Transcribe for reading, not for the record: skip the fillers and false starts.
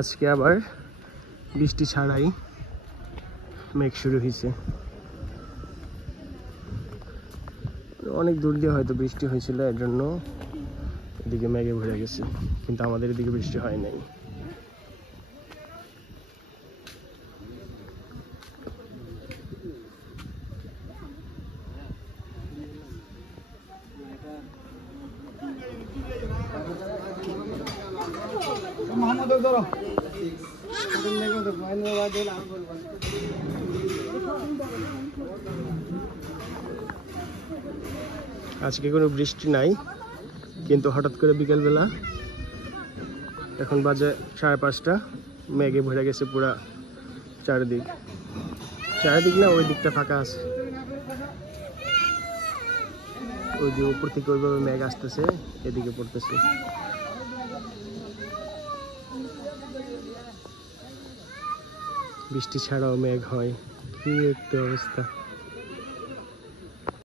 আজকে আবার বৃষ্টি ছাড়াই মেঘ শুরু হয়েছে। অনেক দূর দিয়ে হয়তো বৃষ্টি হয়েছিল, এর জন্য এদিকে মেঘে ভরে গেছে, কিন্তু আমাদের এদিকে বৃষ্টি হয় নাই। আজকে কোনো বৃষ্টি নাই, কিন্তু হঠাৎ করে বিকেলবেলা এখন বাজে 5:30, মেঘে ভরে গেছে পুরা চারিদিক। চারিদিক না, ওই দিকটা ফাঁকা আছে, ওই যে উপর থেকে ওইভাবে মেঘ আসতেছে, এদিকে পড়তেছে। বৃষ্টি ছাড়াও মেঘ হয়, কি একটা অবস্থা।